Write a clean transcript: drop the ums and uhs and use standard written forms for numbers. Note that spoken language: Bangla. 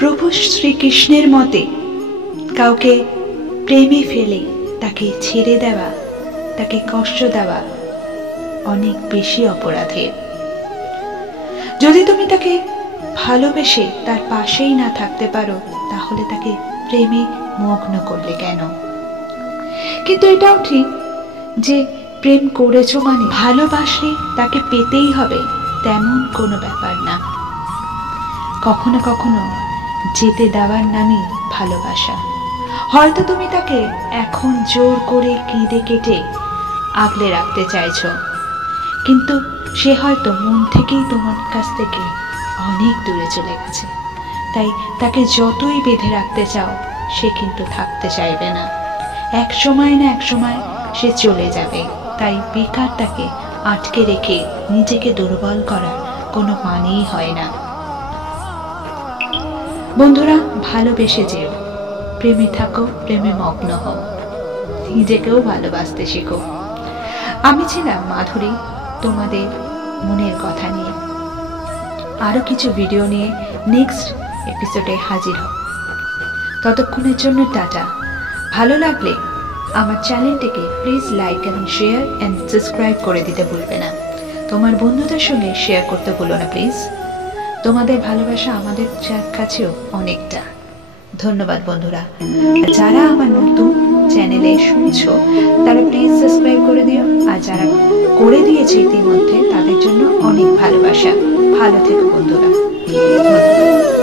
প্রভু শ্রীকৃষ্ণের মতে কাউকে প্রেমে ফেলে তাকে ছেড়ে দেওয়া, তাকে কষ্ট দেওয়া অনেক বেশি অপরাধের। যদি তুমি তাকে ভালোবেসে তার পাশেই না থাকতে পারো, তাহলে তাকে প্রেমে মগ্ন করলে কেন? কিন্তু এটাও ঠিক যে প্রেম করেছো মানে ভালোবাসলে তাকে পেতেই হবে তেমন কোনো ব্যাপার না। কখনো কখনো যেতে দেওয়ার নামই ভালোবাসা। হয়তো তুমি তাকে এখন জোর করে কেঁদে কেটে আগলে রাখতে চাইছো, কিন্তু সে হয়তো মন থেকেই তোমার কাছ থেকে অনেক দূরে চলে গেছে। তাই তাকে যতই বেঁধে রাখতে চাও, সে কিন্তু থাকতে চাইবে না। এক সময় না এক সময় সে চলে যাবে। তাই বেকার তাকে আটকে রেখে নিজেকে দুর্বল করার কোনো মানেই হয় না। বন্ধুরা, ভালোবেসে যেও, প্রেমে থাকো, প্রেমে মগ্ন হও, নিজেকেও ভালোবাসতে শেখো। আমি ছিলাম মাধুরী, তোমাদের মনের কথা নিয়ে। আরো কিছু ভিডিও নিয়ে নেক্সট এপিসোডে হাজির হব। ততক্ষণের জন্য টাটা। ভালো লাগলে আমার চ্যানেলটিকে প্লিজ লাইক এবং শেয়ার এন্ড সাবস্ক্রাইব করে দিতে ভুলবে না। তোমার বন্ধুদের সঙ্গে শেয়ার করতে ভুলো না প্লিজ। তোমাদের ভালোবাসা আমাদের কাছেও অনেকটা। ধন্যবাদ বন্ধুরা। যারা আমার নতুন চ্যানেলে শুনছো তারা প্লিজ সাবস্ক্রাইব করে দিও, আর যারা করে দিয়েছে ইতিমধ্যে তাদের জন্য অনেক ভালোবাসা। ভালো থেকো বন্ধুরা। ধন্যবাদ।